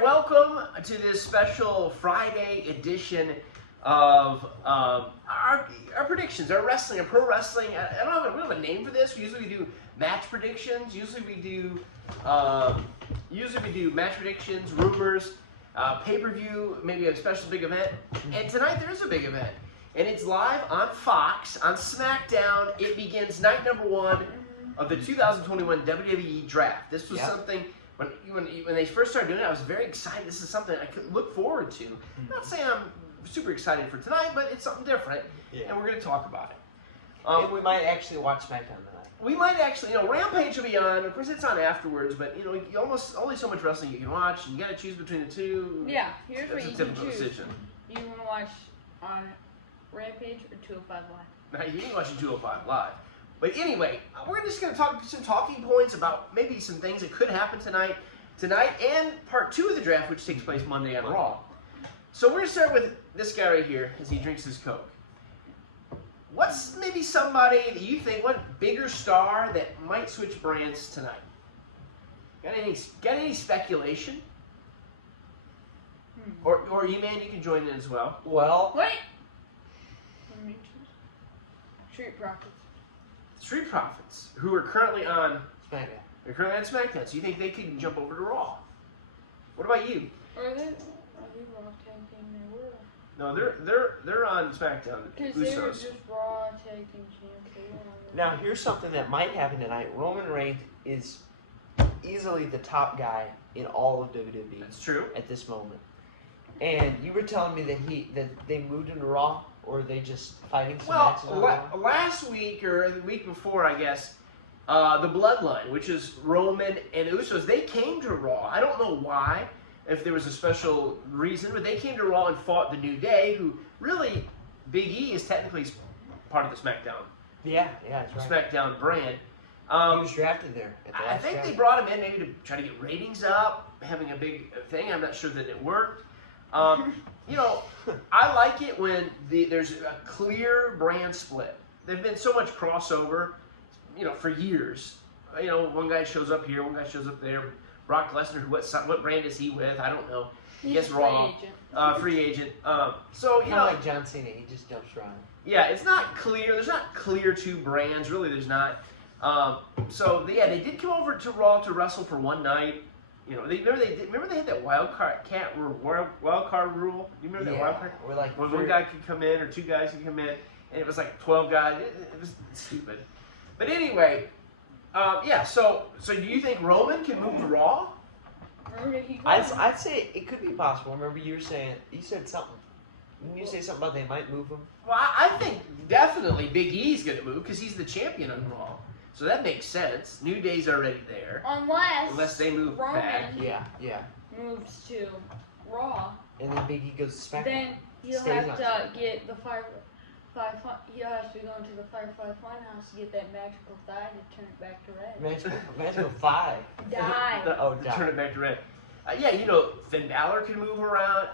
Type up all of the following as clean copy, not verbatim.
right, welcome to this special Friday edition of our predictions, our wrestling, our pro wrestling. I don't have we don't have a name for this. Usually we do match predictions. Usually we do match predictions, rumors, pay-per-view, maybe a special big event. And tonight there is a big event, and it's live on Fox on SmackDown. It begins night number 1 of the 2021 WWE Draft. This was something. When they first started doing it, I was very excited. This is something I could look forward to. I'm not saying I'm super excited for tonight, but it's something different, and we're going to talk about it. And we might actually watch SmackDown tonight. We might actually, Rampage will be on. Of course, it's on afterwards, but you almost only so much wrestling you can watch, and you got to choose between the two. Yeah, here's what you can choose. Decision. You want to watch on Rampage or 205 Live? Now, you can watch 205 Live. But anyway, we're just going to talk some talking points about maybe some things that could happen tonight, and part 2 of the draft, which takes place Monday on Raw. So we're going to start with this guy right here as he drinks his Coke. What's maybe somebody that you think, what bigger star that might switch brands tonight? Got any speculation? Or you, man, you can join in as well. Well, wait. Let me choose. Street Profits. Street Profits, who are currently on SmackDown. They're currently on SmackDown, so you think they could jump over to Raw? What about you? Are they Raw tag team? They were. No, they're on SmackDown. Because they were just Raw tag team champions. Now, here's something that might happen tonight. Roman Reigns is easily the top guy in all of WWE. That's true. At this moment. And you were telling me that they moved into Raw, or are they just fighting some matches on Raw? Last week or the week before, I guess, the Bloodline, which is Roman and Usos, they came to Raw. I don't know why, if there was a special reason, but they came to Raw and fought the New Day, who really, Big E is technically part of the SmackDown. Yeah, that's right. SmackDown brand. He was drafted there. At the I last think draft. they brought him in maybe to try to get ratings up, having a big thing. I'm not sure that it worked. I like it when there's a clear brand split. There's been so much crossover, for years. One guy shows up here, one guy shows up there. Brock Lesnar, what brand is he with? I don't know. He's Guess a Raw. Free agent. So Kind of like John Cena, he just jumps around. Yeah, it's not clear. There's not clear 2 brands. Really, there's not. They did come over to Raw to wrestle for one night. Remember they had that wild card rule. Do you remember that wild card? Where one guy could come in or 2 guys could come in, and it was like 12 guys. It was stupid. But anyway, So do you think Roman can move to Raw? I'd say it could be possible. Remember you said something. Didn't you say something about they might move him? Well, I think definitely Big E's going to move because he's the champion on Raw. So that makes sense. New Day's already there. Unless they move Roman back. Yeah. moves to Raw. And then Big E goes to SmackDown. Then he'll have to get the he'll have to go into the Firefly Funhouse to get that magical thigh to turn it back to red. Magical thigh. Die. Die. Turn it back to red. Finn Balor can move around.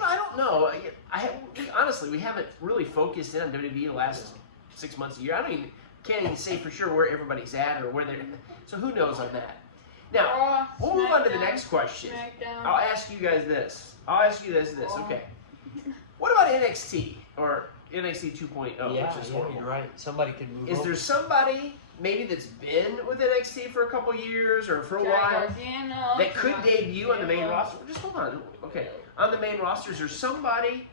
I don't know. Honestly, we haven't really focused in on WWE the last 6 months, a year. Can't even say for sure where everybody's at or where they're. So who knows on that? Now, Raw, we'll move on to the next question. SmackDown. I'll ask you guys this. Okay. What about NXT or NXT 2.0? Yeah, which is horrible. you're right. Somebody could move. Is there somebody maybe that's been with NXT for a couple years or for a while that could debut on the main roster? Just hold on. Okay. On the main roster, is there somebody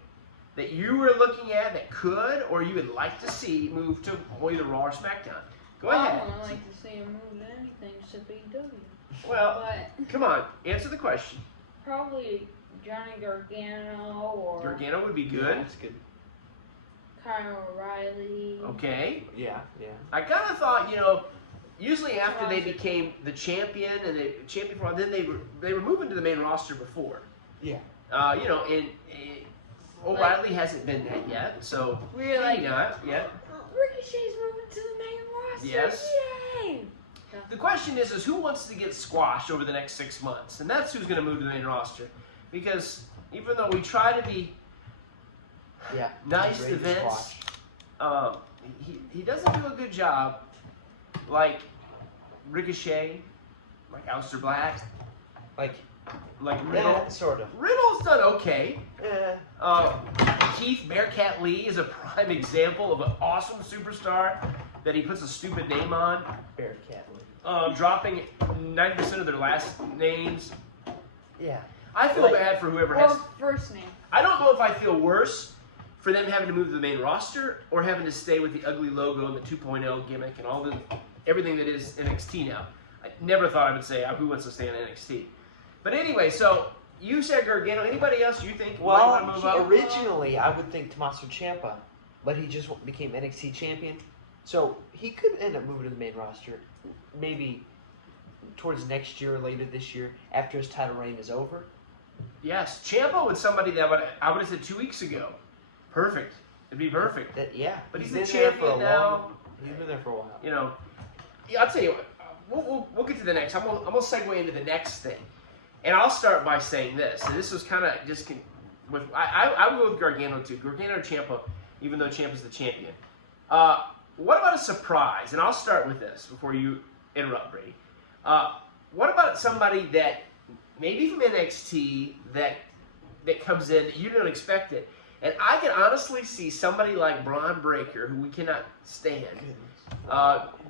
that you were looking at that could or you would like to see move to either Raw or SmackDown? Go ahead. I would like to see him move to anything except AEW. Well, come on. Answer the question. Probably Johnny Gargano or Gargano would be good. Yeah, that's good. Kyle O'Reilly. Okay. Yeah. I kind of thought, usually after they became the champion and they champion for a while, then they were moving to the main roster before. Yeah. And O'Reilly hasn't been that yet, so We're like, not yet. Ricochet's moving to the main roster. Yes. Yay! The question is who wants to get squashed over the next 6 months, and that's who's going to move to the main roster, because even though we try to be nice to Vince, he doesn't do a good job, like Ricochet, like Aleister Black, Like like Riddle. Yeah, sort of. Riddle's done okay. Yeah. Keith Bearcat Lee is a prime example of an awesome superstar that he puts a stupid name on. Bearcat Lee. Dropping 90% of their last names. Yeah. I feel bad for whoever has. Or first name. I don't know if I feel worse for them having to move to the main roster or having to stay with the ugly logo and the 2.0 gimmick and everything that is NXT now. I never thought I would say who wants to stay in NXT. But anyway, so you said Gargano. Anybody else you think might want to move up? Originally I would think Tommaso Ciampa, but he just became NXT champion. So he could end up moving to the main roster maybe towards next year or later this year after his title reign is over. Yes, Ciampa was somebody that I would have said 2 weeks ago. Perfect. It'd be perfect. But he's the champion now. He's been there for a while. You know, I'll tell you what. We'll get to the next. I'm gonna segue into the next thing, and I'll start by saying this. And this was kind of just with I would go with Gargano too. Gargano or Ciampa, even though Ciampa's the champion. What about a surprise? And I'll start with this before you interrupt, Brady. What about somebody that maybe from NXT that comes in that you don't expect it? And I can honestly see somebody like Braun Breaker, who we cannot stand.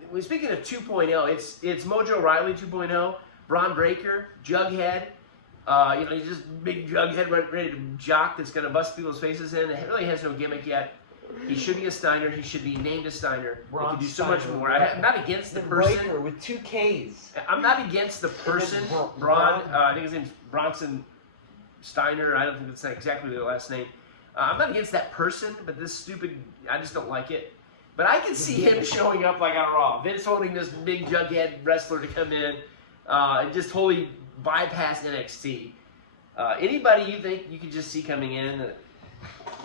When speaking of 2.0, it's Mojo Riley 2.0, Braun Breaker, Jughead. He's just big Jughead ready to jock that's going to bust people's faces in. It really has no gimmick yet. He should be a Steiner. He should be named a Steiner. He can do so much more. I'm not against the person. Breaker with 2 Ks. I'm not against the person, Braun. I think his name's Bronson Steiner. I don't think that's exactly their last name. I'm not against that person, but this stupid, I just don't like it. But I can see him showing up like on Raw. Vince holding this big Jughead wrestler to come in and just totally bypass NXT. Anybody you think you could just see coming in?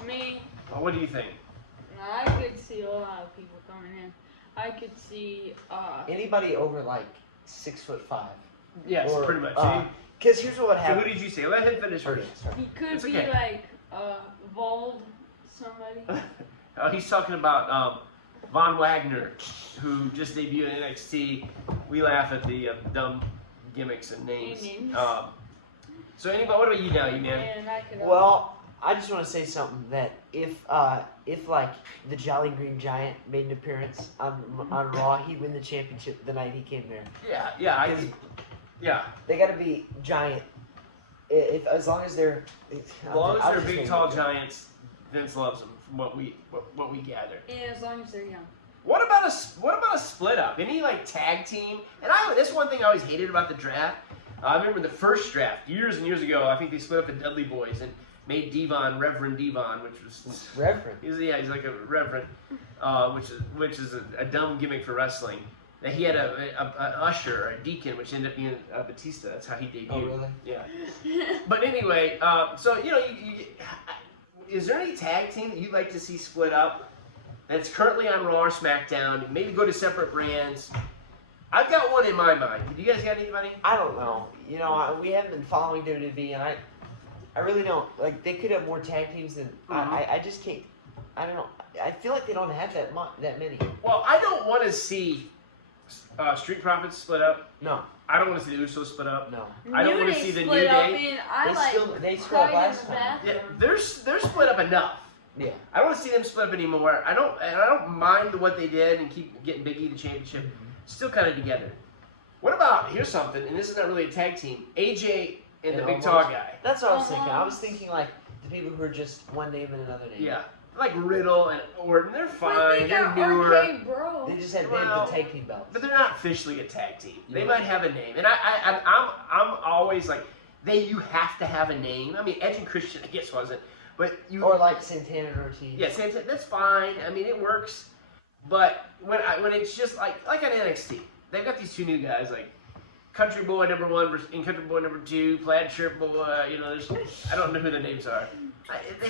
Me. What do you think? I could see a lot of people coming in. I could see anybody over like 6'5". Yes, pretty much. Because here's what So happened. who did you say? Let him finish first. he could It's be okay. like Vold, somebody. He's talking about Von Wagner, who just debuted in NXT. We laugh at the dumb gimmicks and names. So anybody, what about you now, you man? Well, I just want to say something that if like the Jolly Green Giant made an appearance on Raw, he'd win the championship the night he came there. Yeah. They got to be giant. As long as they're big, tall giants, Vince loves them. From what we gather. And as long as they're young. What about a split up? Any like tag team? And that's one thing I always hated about the draft. I remember the first draft years and years ago. I think they split up the Dudley Boys and made Devon Reverend Devon, which was Reverend. He's like a reverend, which is a dumb gimmick for wrestling. That he had an usher or a deacon, which ended up being Batista. That's how he debuted. Oh, really? Yeah. But anyway, so is there any tag team that you'd like to see split up that's currently on Raw or SmackDown? Maybe go to separate brands. I've got one in my mind. Do you guys got anybody? I don't know. We haven't been following WWE, and I really don't. Like, they could have more tag teams than I just can't. I don't know. I feel like they don't have that many. Well, I don't want to see Street Profits split up. No. I don't want to see the Usos split up. No. I don't want to see the New Day. They split up last time. Yeah, they're split up enough. Yeah. I don't want to see them split up anymore. I don't mind what they did and keep getting Big E the championship. Still kind of together. What about, here's something, and this is not really a tag team, AJ and the big tall guy. That's what I was thinking. I was thinking like the people who are just one name and another name. Yeah. Like Riddle and Orton, they're fine. They're newer. They just had the tag team belts. But they're not officially a tag team. They might have a name. And I'm always like, you have to have a name. I mean, Edge and Christian, I guess, wasn't. But or like Santana and Ortiz. Yeah, Santana, that's fine. I mean, it works. But when it's just like on NXT, they've got these two new guys, like Country Boy number 1 and Country Boy number 2, Plaid Shirt Boy. I don't know who their names are. They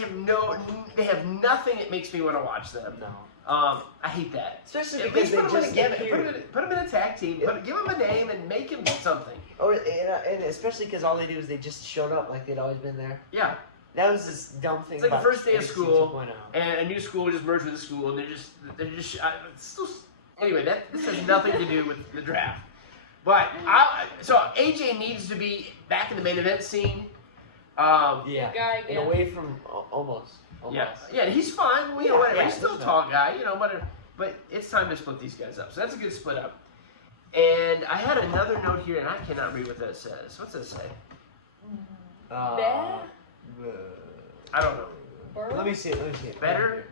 have nothing that makes me want to watch them. No. I hate that. Especially because they just put them in a tag team. Give them a name and make them something. And especially because all they do is they just showed up like they'd always been there. Yeah. That was this dumb thing. It's like the first day of school, 2.0. and a new school just merged with a school, and they're just. Anyway, this has nothing to do with the draft. But so AJ needs to be back in the main event scene. Yeah, Guy, and away from almost. Yeah, he's fine. You know, whatever. Yeah, He's still a he's tall guy, you know, but it's time to split these guys up. So that's a good split up. And I had another note here, and I cannot read what that says. What's that say? Bear? I don't know. Let me see it. Better?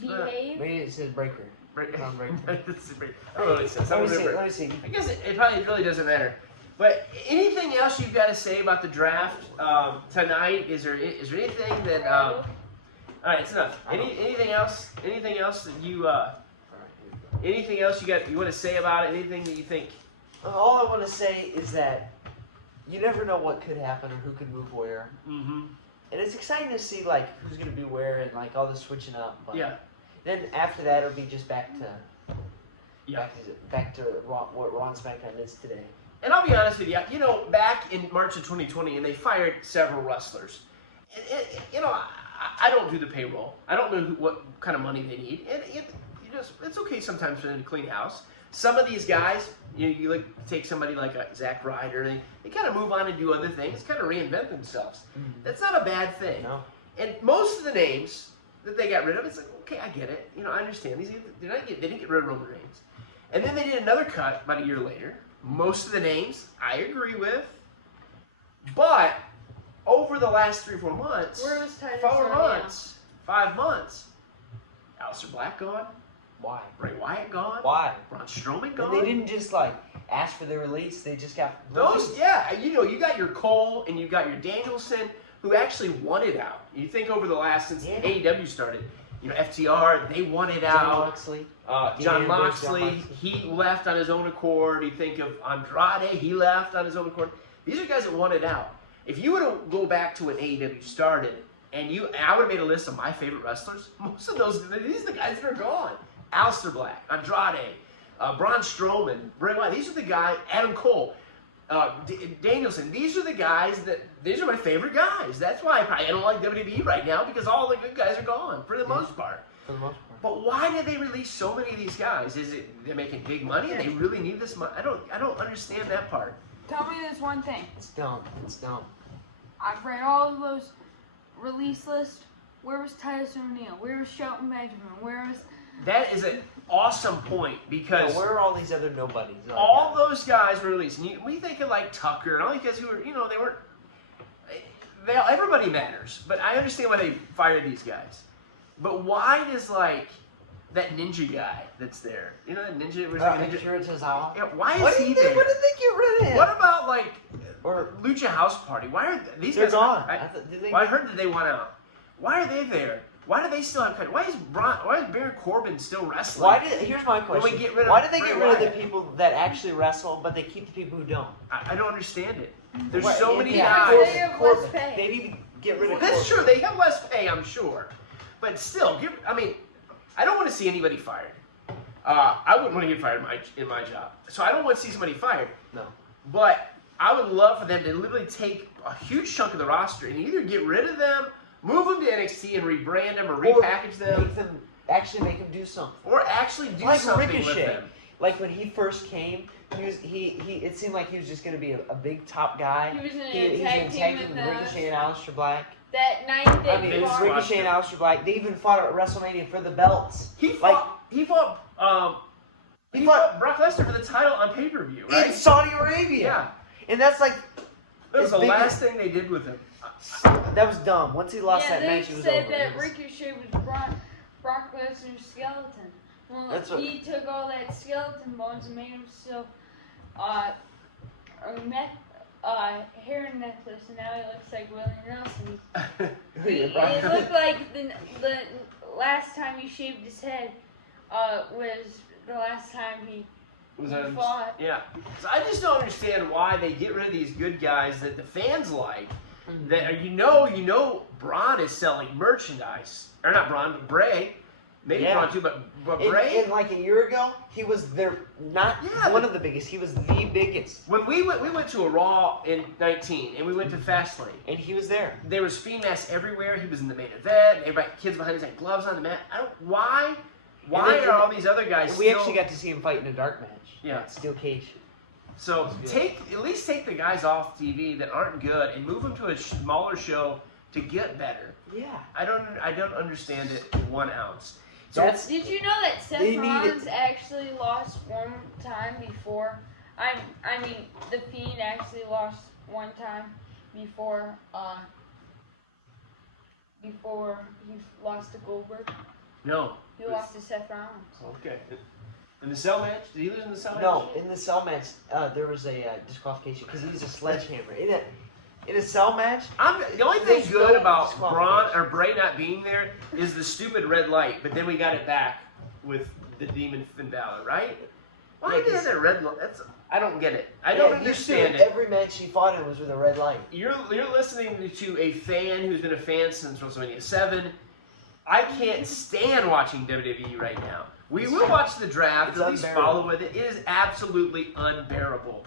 Behave? Maybe it says breaker. Crown breaker. I don't know what it says. Let me see. I guess it probably really doesn't matter. But anything else you've got to say about the draft tonight? Is there anything that? All right, it's enough. Anything else? Anything else that you? Anything else you want to say about it? Anything that you think? All I want to say is that you never know what could happen or who could move where. Mm-hmm. And it's exciting to see like who's going to be where and like all the switching up. But Yeah. Then after that, it'll be just back to what Raw and SmackDown is today. And I'll be honest with you, you know, back in March of 2020, and they fired several wrestlers. You know, I don't do the payroll. I don't know what kind of money they need. And it's okay sometimes for them to clean house. Some of these guys, you like take somebody like a Zack Ryder, they kind of move on and do other things, kind of reinvent themselves. Mm-hmm. That's not a bad thing. No. And most of the names that they got rid of, it's like, okay, I get it. You know, I understand. They didn't get rid of Roman Reigns. And then they did another cut about a year later. Most of the names I agree with. But over the last 3 or 4 months, Where was Titus 5 months, Aleister Black gone. Why? Bray Wyatt gone. Why? Braun Strowman gone. And they didn't just like ask for their release. They just got those. Yeah, you know, you got your Cole and you got your Danielson, who actually wanted out. You think over the last since AEW started, you know, FTR, they wanted out. John Moxley, he left on his own accord. You think of Andrade, he left on his own accord. These are guys that wanted out. If you were to go back to when AEW started, and I would have made a list of my favorite wrestlers, most of these are the guys that are gone. Aleister Black, Andrade, Braun Strowman, Bray Wyatt. These are the guys. Adam Cole, Danielson. These are the guys these are my favorite guys. That's why I don't like WWE right now, because all the good guys are gone for the most part. For the most part. But why did they release so many of these guys? Is it they're making big money and they really need this money? I don't understand that part. Tell me this one thing. It's dumb. I've read all of those release lists. Where was Titus O'Neil? Where was Shelton Benjamin? Where was... That is an awesome point, because where are all these other nobodies? All those guys were released. We think of like Tucker and all these guys who were, you know, everybody matters. But I understand why they fired these guys. But why does like that ninja guy that's there? You know that ninja? Yeah, why is he there? What did they get rid of him? What about like or Lucha House Party? Why are these they're guys gone? I heard that they went out. Why are they there? Why do they still have credit? Why is Baron Corbin still wrestling? Here's my question. When we get rid of why did they get Bray rid of Wyatt? the people that actually wrestle, but they keep the people who don't? I don't understand it. There's What- so many yeah, guys. They have Corbin. less pay. They need to get rid of That's Corbin. true. They have less pay, I'm sure. But still, I don't want to see anybody fired. I wouldn't want to get fired in my job. So I don't want to see somebody fired. No. But I would love for them to literally take a huge chunk of the roster and either get rid of them, move them to NXT and rebrand them or repackage them. Make them do something. Or actually do Like something Ricochet. with them. Like when he first came, it seemed like he was just going to be a big top guy. He was in He a was tag team with with Ricochet and Aleister Black. that night I they mean, it was fought. Ricochet and Aleister Black. They even fought at WrestleMania for the belts. He fought Brock Lesnar for the title on pay-per-view, right? In Saudi Arabia. Yeah. And that's like... That was the big last thing they did with him. That was dumb. Once he lost that they match, it was said over. that Ricochet was Brock Lesnar's skeleton. Well, That's what- he took all that skeleton bones and made him so hair necklace, and now he looks like Willie Nelson. It looked like the last time he shaved his head was the last time he fought. Yeah. So I just don't understand why they get rid of these good guys that the fans like. That you know, Braun is selling merchandise, or not Braun, but Bray. Maybe Braun too, but Bray. And like a year ago, he was one of the biggest. He was the biggest. When we went to a Raw in 19, and we went to Fastlane. And he was there. There was Fiend masks everywhere. He was in the main event. Everybody, kids behind us had gloves on the mat. Why Why then- are all these other guys We still... actually got to see him fight in a dark match. Yeah. Steel cage. So at least take the guys off TV that aren't good and move them to a smaller show to get better. Yeah. I don't understand it 1 ounce. So That's Did you know that Seth They need Rollins actually lost one time before? I mean, the Fiend actually lost one time before he lost to Goldberg. no. He lost to Seth Rollins. Okay. In the cell match? Did he lose in the cell match? No, in the cell match, there was a disqualification because he used a sledgehammer. In a cell match, The only thing There's good no about disqualification. Bray not being there is the stupid red light, but then we got it back with the Demon Finn Balor, right? Why Yeah, did 'cause- that red light? I don't get it. I don't understand it. Every match he fought in was with a red light. You're listening to a fan who's been a fan since WrestleMania 7. I can't stand watching WWE right now. We will watch the draft, It's at least unbearable. follow with it. It is absolutely unbearable.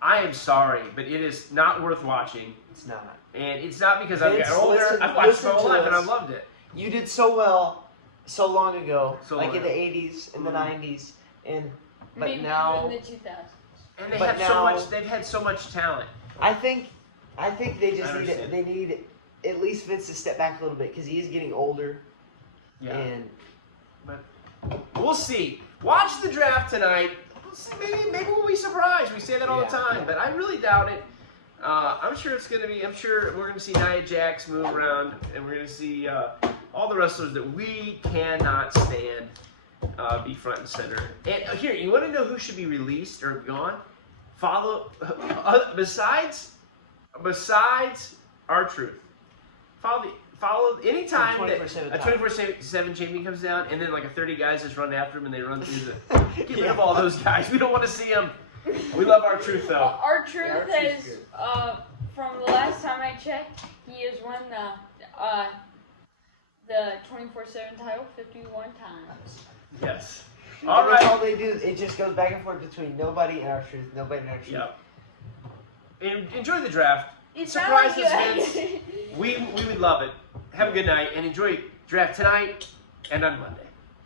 I am sorry, but it is not worth watching. It's not. And it's not because I've Vince, gotten older. listen- I've watched it listen my whole to life and I us. loved it. You did so well so long ago, So like long in the ago. 80s, in the 90s, but Maybe now in the 2000s. And they But have so now- much. They've had so much talent. I think they just I need understand. they need at least Vince to step back a little bit because he is getting older. Yeah. And We'll see. Watch the draft tonight. We'll see. Maybe we'll be surprised. We say that all the Yeah. time, but I really doubt it. I'm sure it's gonna be. I'm sure we're gonna see Nia Jax move around, and we're gonna see all the wrestlers that we cannot stand be front and center. And here, you want to know who should be released or gone? Follow besides R-Truth. Follow anytime that 24/7 a top. 24/7 champion comes down, and then like a 30 guys just run after him, and they run through the. Get rid of all those guys. We don't want to see them. We love R-Truth though. Our truth Yeah, R-Truth's is, good. from the last time I checked, he has won the 24/7 title 51 times. Yes. And All that's right. all they do. It just goes back and forth between nobody and our truth, nobody and our truth. Yep. Enjoy the draft. It's Surprise not us, like Vince. We would love it. Have a good night and enjoy draft tonight and on Monday.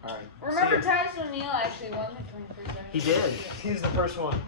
All right. Remember, See ya. Titus O'Neil actually won the 24/7. He did. He's the first one.